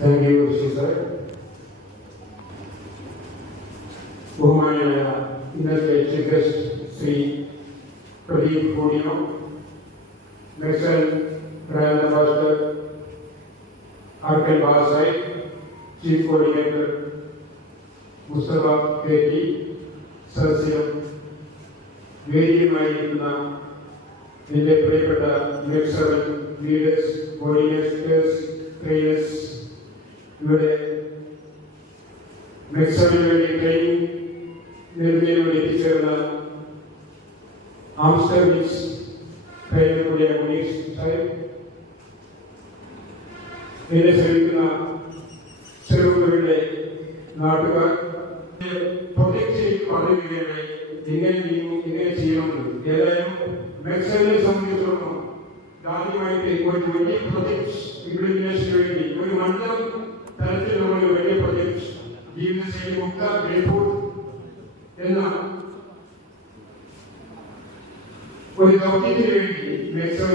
Thank you, Sister. ബഹുമാനിയായ ഇന്നത്തെ chief guest Shri Pradeep പൂണിയോ, മെക്സൽ ബ്രാൻഡ് അംബാസഡർ ആർക്കൽ ബാസായി, ചീഫ് കോർഡിനേറ്റർ മുസ്തഫ കേറ്റി, സദസ്യം, വേദിയുമായിരിക്കുന്ന എൻ്റെ പ്രിയപ്പെട്ട മെക്സൽ ലീഡേഴ്സ്, കോർഡിനേറ്റേഴ്സ്, ട്രെയിനേഴ്സ്, ഇവിടെ മെക്സലിന് വേണ്ടി ട്രെയിനിങ് നേടുന്നതിന് വേണ്ടി എത്തിച്ചേർന്ന ആംസ്റ്റർ മിക്സ് ട്രെയിനർ കൂടിയ മുനീഷ് സാഹിബ്, എന്നെ ശ്രമിക്കുന്ന ചെറുപ്പുകളുടെ നാട്ടുകാർ, പ്രൊജക്റ്റ് പറയുകയാണ് എങ്ങനെ നീങ്ങും, എങ്ങനെ ചെയ്യണമെന്ന്. ഏതായാലും മെക്സലിനെ സംബന്ധിച്ചിടത്തോളം ആദ്യമായിട്ട് ഒരു വലിയ പ്രൊജക്ട് ഇംപ്ലിമെന്റേഷന് വേണ്ടി ഒരു മണ്ഡലം തരത്തിലുള്ള ഒരു വലിയ പ്രൊജക്ട് ജീവിതശൈലി മുക്ത ജയ്പൂർ എന്ന ഒരു ദൗത്യത്തിന് വേണ്ടി മെക്സൽ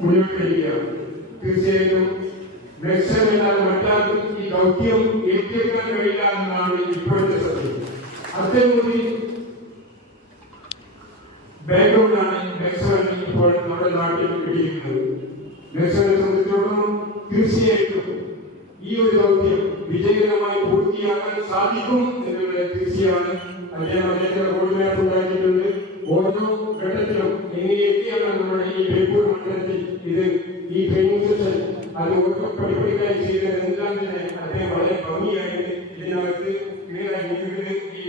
മുന്നോട്ട് വരികയാണ്. തീർച്ചയായിട്ടും മെക്സൽ അല്ലാതെ മറ്റാർക്കും ഈ ദൗത്യം ഏറ്റെടുക്കാൻ കഴിയില്ല എന്നതാണ് ഇപ്പോഴത്തെ സത്യം. അത്തരമൊരു ബാക്ക്ഗ്രൗണ്ടാണ് മെക്സൽ ഇപ്പോൾ നമ്മുടെ നാട്ടിൽ കിട്ടിയിരിക്കുന്നത്. മെക്സലിനെ സംബന്ധിച്ചിടത്തോളം തീർച്ചയായിട്ടും ഈ ഒരു ദൗത്യം വിജയകരമായി പൂർത്തിയാക്കാൻ സാധിക്കും എന്നുള്ളത് തീർച്ചയാണ്. അദ്ദേഹത്തിന്റെ റോഡ് മാപ്പ് ഉണ്ടാക്കിയിട്ടുണ്ട്. ഓരോ ഘട്ടത്തിലും എങ്ങനെയൊക്കെയാണ് നമ്മുടെ ഈ ബേപ്പൂർ മണ്ഡലത്തിൽ ഈ ട്രെയിനിങ് സെഷൻ അത് ഓരോ പടിപ്പടിക്കായി ചെയ്യുന്നത് എല്ലാം തന്നെ അദ്ദേഹം വളരെ ഭംഗിയായിട്ട് ഇതിനകത്ത് ഈ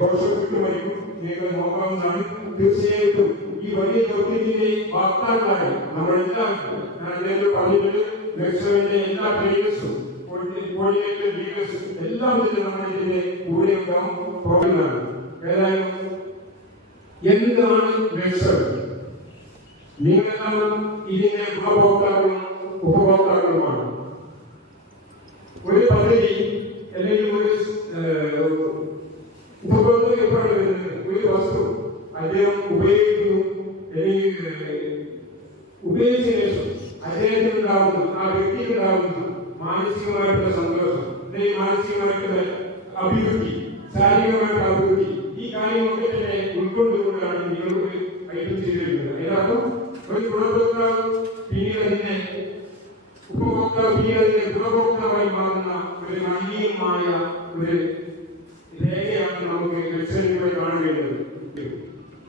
ദോഷമായിരിക്കും നിങ്ങൾ നോക്കാവുന്നതാണ്. തീർച്ചയായിട്ടും ഈ വലിയ ദൗത്യത്തിന്റെ വാർത്താക്കളായി നമ്മളെല്ലാവരും ഞാൻ പറഞ്ഞിട്ടുണ്ട്. മെക്സലിന്റെ എല്ലാ ട്രെയിനേഴ്സും കോർഡിനേറ്റർ ലീഡേഴ്സും എല്ലാം തന്നെ നമ്മൾ ഇതിന്റെ കൂടെ ഉണ്ടാകും പോകുന്നതാണ്. ഏതായാലും എന്താണ് മെക്സൽ? നിങ്ങളെല്ലാം ഇതിന്റെ ഗുണഭോക്താക്കളും ഉപഭോക്താക്കളുമാണ്. ഒരു പദ്ധതി അല്ലെങ്കിൽ ഒരു ഉപഭോക്തൃ എപ്പോഴാണ് വരുന്നത്? ഒരു വസ്തു അദ്ദേഹം ഉപയോഗിക്കുന്നു, അല്ലെങ്കിൽ ഉപയോഗിച്ച ശേഷം അദ്ദേഹത്തിന് ഉണ്ടാകുന്ന ആ വ്യക്തിക്ക് ഉണ്ടാകുന്ന മാനസികമായിട്ടുള്ള സന്തോഷം, മാനസികമായിട്ടുള്ള അഭിവൃദ്ധി, ശാരീരികമായിട്ടുള്ള അഭിവൃദ്ധി, ഈ കാര്യങ്ങളൊക്കെ തന്നെ ഉൾക്കൊണ്ടുകൊണ്ടാണ് നിങ്ങൾക്ക് ഐറ്റം ചെയ്തിരിക്കുന്നത്. ഏതായാലും ഒരു ഗുണഭോക്താവ് പിന്നീട് അതിനെ ഉപഭോക്താവ് പിന്നീട് അതിനെ ഗുണഭോക്താവായി മാറുന്ന ഒരു മഹനീയമായ ഒരു രേഖയാണ് നമുക്ക് മെക്സലിലൂടെ കാണാൻ കഴിയുന്നത്.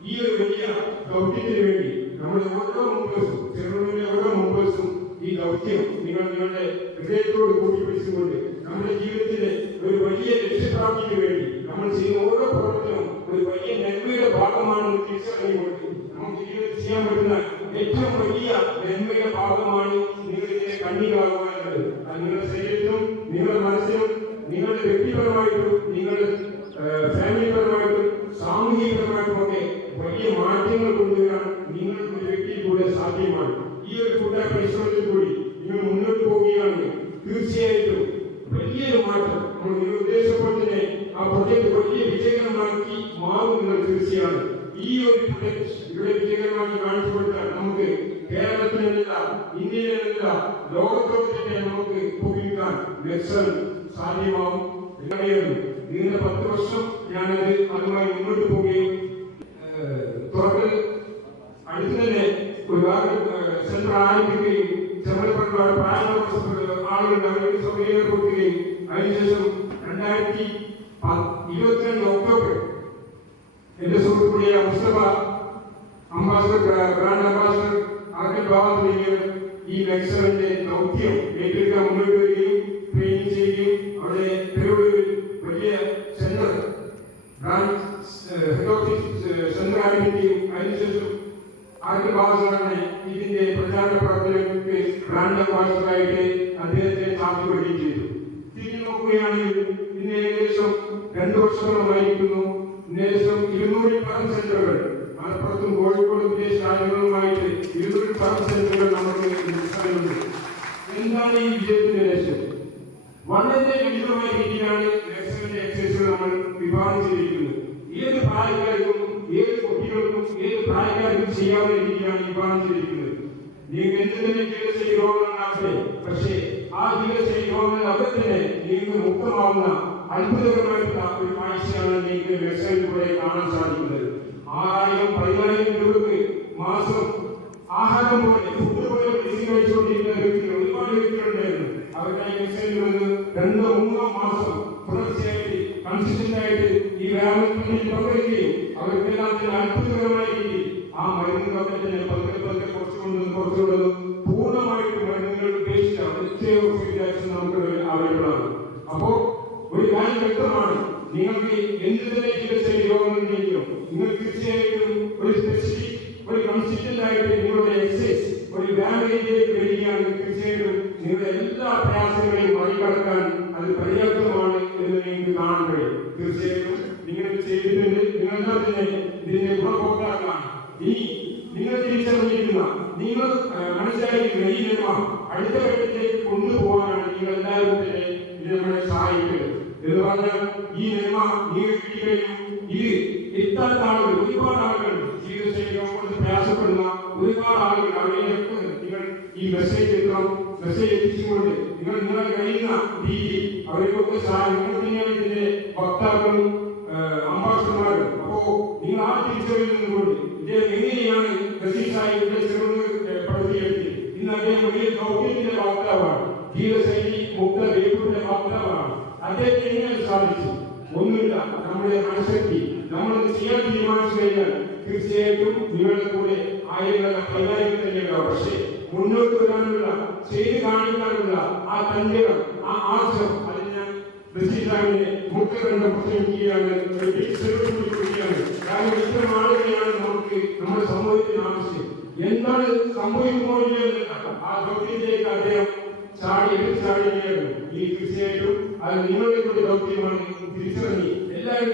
ഈ ഒരു വലിയ ദൗത്യത്തിന് വേണ്ടി നമ്മുടെ ഓരോ മെമ്പേഴ്സും, ചെറുപുഴയിലെ ഓരോ മെമ്പേഴ്സും ഈ ദൗത്യം നിങ്ങളുടെ ഹൃദയത്തോട് കൂട്ടിപ്പിടിച്ചുകൊണ്ട് നമ്മുടെ ജീവിതത്തിലെ ഒരു വലിയ ലക്ഷ്യപ്രാപ്തിക്ക് വേണ്ടി നമ്മൾ ചെയ്യുന്ന ഓരോ പ്രവർത്തനവും ഒരു വലിയ നന്മയുടെ ഭാഗമാണെന്ന് തിരിച്ചറിയുകൊണ്ട് നമുക്ക് ജീവിതത്തിൽ ചെയ്യാൻ പറ്റുന്ന ഏറ്റവും വലിയ നന്മയുടെ ഭാഗമാണ് നിങ്ങൾ ഇതിനെ കണ്ണീരാകുക എന്നത്. അത് നിങ്ങളുടെ ശരീരത്തിലും നിങ്ങളുടെ മനസ്സിലും നിങ്ങളുടെ വ്യക്തിപരമായിട്ടും നിങ്ങളുടെ ഫാമിലിപരമായിട്ടും സാമൂഹികപരമായിട്ടുമൊക്കെ വലിയ മാറ്റങ്ങൾ കൊണ്ടുവരാൻ നിങ്ങൾക്ക് ഒരു വ്യക്തിയിലൂടെ സാധ്യമാണ്. ഈ ഒരു കൂട്ടായ പരിശ്രമത്തിൽ കൂടി നിങ്ങൾ മുന്നോട്ട് പോവുകയാണെങ്കിൽ തീർച്ചയായിട്ടും വലിയൊരു മാറ്റം നിങ്ങൾ ഉദ്ദേശിച്ചപ്പോൾ തന്നെ ആ പ്രൊജക്ട് വലിയ വിജയകരമാക്കി മാറുന്നത് തീർച്ചയാണ്. ഈ ഒരു പ്രൊജക്ട് ഇവിടെ വിജയകരമാക്കി കാണിച്ചു കൊടുത്താൽ നമുക്ക് കേരളത്തിലല്ല, ഇന്ത്യയിലല്ല, ലോകത്തോട് തന്നെ നമുക്ക് ഉപയോഗിക്കാൻ മെക്സൽ സാധ്യമാവും. നീണ്ട 10 വർഷം ഞാനത് അതുമായി മുന്നോട്ട് പോവുകയും തുറക്കൽ അടുത്ത് തന്നെ ഒരു സെന്റർ ആരംഭിക്കുകയും ചെറുപ്പ ആളുകളുടെ അവർക്ക് സൗകര്യം കൊടുക്കുകയും അതിനുശേഷം 2022 ഒക്ടോബർ എന്റെ സുഹൃത്തുക്കൂടിയ മുസ്തഫ അംബാസഡർ ബ്രാൻഡ് അംബാസഡർ ആർക്കൽ ബാബാ ഈ മെക്സലിന്റെ ദൗത്യം ഏറ്റെടുക്കാൻ മുന്നോട്ട് വരികയും ട്രെയിനിങ് ചെയ്യുകയും അവിടെ തിരുവള്ളൂരിൽ വലിയ centre branch head office centre ആരംഭിക്കുകയും അതിനുശേഷം ആർക്കൽ ബാബാസാറിനെ ഇതിന്റെ പ്രചാരണ പ്രവർത്തനങ്ങൾക്ക് ബ്രാൻഡ് അംബാസഡറായിട്ട് അദ്ദേഹത്തെ ചാർജ് ചെയ്തു. തിരിഞ്ഞു നോക്കുകയാണെങ്കിൽ ഇന്ന് ഏകദേശം 2 വർഷങ്ങളായിരിക്കുന്നു. ഏകദേശം 200 സെന്ററുകൾ മലപ്പുറത്തും കോഴിക്കോടും വിദേശ രാജ്യങ്ങളുമായിട്ട് 200 സെന്ററുകൾ നമുക്ക് ഉണ്ട്. എന്താണ് ഈ വിജയത്തിന്റെ ലക്ഷ്യം? വളരെ ലളിതമായ രീതിയിലാണ് മെക്സലിന്റെ എക്സസൈസുകൾ നമ്മൾ വിഭാവനം ചെയ്തിരിക്കുന്നത്. ഏത് പ്രായക്കാർക്കും ഏത് കുട്ടികൾക്കും ഏത് പ്രായക്കാർക്കും ചെയ്യാവുന്ന രീതിയാണ് വിഭാവനം ചെയ്തിരിക്കുന്നത്. നിങ്ങൾക്ക് എന്ത് തന്നെ ജീവിതശൈലി രോഗങ്ങളുണ്ടാകട്ടെ, പക്ഷേ ആ ജീവിതശൈലി രോഗങ്ങൾ അവിടെ തന്നെ നിങ്ങൾക്ക് മുക്തമാവുന്ന അത്ഭുതകരമായിട്ടുള്ള ഒരു കാഴ്ചയാണ് നിങ്ങൾക്ക് വെബ്സൈറ്റിലൂടെ കാണാൻ സാധിക്കുന്നത്. 6,000-10,000 രൂപയ്ക്ക് മാസം ആഹാരം പോലെ ഫുഡ് പോലെ മെഡിസിൻ കഴിച്ചുകൊണ്ടിരിക്കുന്ന വ്യക്തികൾ ഒരുപാട് വ്യക്തികളുണ്ടായിരുന്നു. അവരുടെ വെബ്സൈറ്റിൽ വന്ന് 2-3 മാസം തുടർച്ചയായിട്ട് കൺസിസ്റ്റന്റ് ആയിട്ട് ഈ വ്യായാമത്തിൽ പങ്കെടുക്കുകയും അവർക്കെല്ലാം തന്നെ അത്ഭുതകരമായ രീതിയിൽ ആ മരുന്നുകളൊക്കെ തന്നെ പതുക്കെ കുറച്ചുകൊണ്ടതും പൂർണ്ണമായിട്ട് മരുന്നുകൾ ഉപേക്ഷിച്ച നമുക്ക് അവൈലബിൾ ആണ്. അപ്പോ ഒരു കാര്യം വ്യക്തമാണ്, നിങ്ങൾക്ക് എന്ത് തന്നെ ജീവിതശൈലി രോഗങ്ങളുണ്ടെങ്കിലും നിങ്ങൾ തീർച്ചയായിട്ടും ഒരു സ്പെസിഫിക് ഒരു കൺസിസ്റ്റന്റ് ആയിട്ട് നിങ്ങളുടെ എക്സസൈസ് ഒരു വ്യായാമത്തിലേക്ക് വരികയാണെങ്കിൽ തീർച്ചയായിട്ടും നിങ്ങളുടെ എല്ലാ പ്രയാസങ്ങളെയും മറികടക്കാൻ അത് പര്യാപ്തമാണ് എന്ന് നിങ്ങൾക്ക് കാണാൻ കഴിയും. തീർച്ചയായിട്ടും നിങ്ങൾ ചെയ്തിട്ടുണ്ട്, നിങ്ങളെല്ലാം തന്നെ ഇതിന്റെ ഗുണഭോക്താക്കളാണ്. ഇനി നിങ്ങൾ തിരിച്ചറിഞ്ഞിരിക്കുന്ന നിങ്ങൾ മനസ്സിലായിരിക്കുന്ന ഈ നന്മ അടുത്ത ഘട്ടത്തിലേക്ക് കൊണ്ടുപോകാനാണ് നിങ്ങൾ എല്ലാവരും തന്നെ ഇത് നമ്മളെ സഹായിക്കുന്നത്. എന്ന് പറഞ്ഞാൽ ഈ നന്മ നിങ്ങൾ കിട്ടിക്കഴിഞ്ഞു ഇത് എത്താത്ത ആളുകൾ ഒരുപാട് ആളുകളുണ്ട്. ജീവിതശൈലി കൊണ്ട് പ്രയാസപ്പെടുന്ന ഒരുപാട് ആളുകൾ അവരെയൊക്കെ നിങ്ങൾ ഈ മെസ്സേജ് എത്തിച്ചുകൊണ്ട് നിങ്ങളെ കഴിയുന്ന രീതി അവരെയൊക്കെ നിങ്ങൾ തന്നെയാണ് ഇതിന്റെ വക്താക്കളും അംബാസിഡർമാരും. അപ്പോ നിങ്ങൾ ആ തിരിച്ചറിവിൽ നിന്നുകൊണ്ട് ഇദ്ദേഹം എങ്ങനെയാണ് ഇവിടെ പടുത്തിയെടുത്തി ഇന്ന് അദ്ദേഹം വലിയ ദൗത്യത്തിന്റെ വക്താവാണ്, ജീവിതശൈലി മുക്ത വേപ്പുവിന്റെ വക്താവാണ്. അദ്ദേഹത്തെ എങ്ങനെ സാധിച്ചു? ഒന്നുമില്ല, നമ്മുടെ മനഃശക്തി. നമ്മളത് ചെയ്യാൻ തീരുമാനിച്ചു കഴിഞ്ഞാൽ തീർച്ചയായിട്ടും നിങ്ങളുടെ കൂടെ 1000-10,000 തന്നെയുണ്ടാവും. പക്ഷേ മുന്നോട്ട് വരാനുള്ള ചെയ്ത് കാണിക്കാനുള്ള ആ തന്റേടം, ആ ആശം, അത് ഞാൻ ബഷീറിനെ മുഖ്യബന്ധം പ്രസംഗിക്കുകയാണ്. കാരണം ഇത്തരം ആളുകളെയാണ് നമുക്ക് നമ്മുടെ സമൂഹത്തിന് ആവശ്യം. എന്താണ് സംഭവിക്കുമോ ആ ദൗത്യത്തിലേക്ക് അദ്ദേഹം ചാടിയായിരുന്നു. ഈ തീർച്ചയായിട്ടും അത് നിങ്ങളുടെ കൂടി ദൗത്യമാണ് തിരിച്ചറിഞ്ഞ് എല്ലാവരും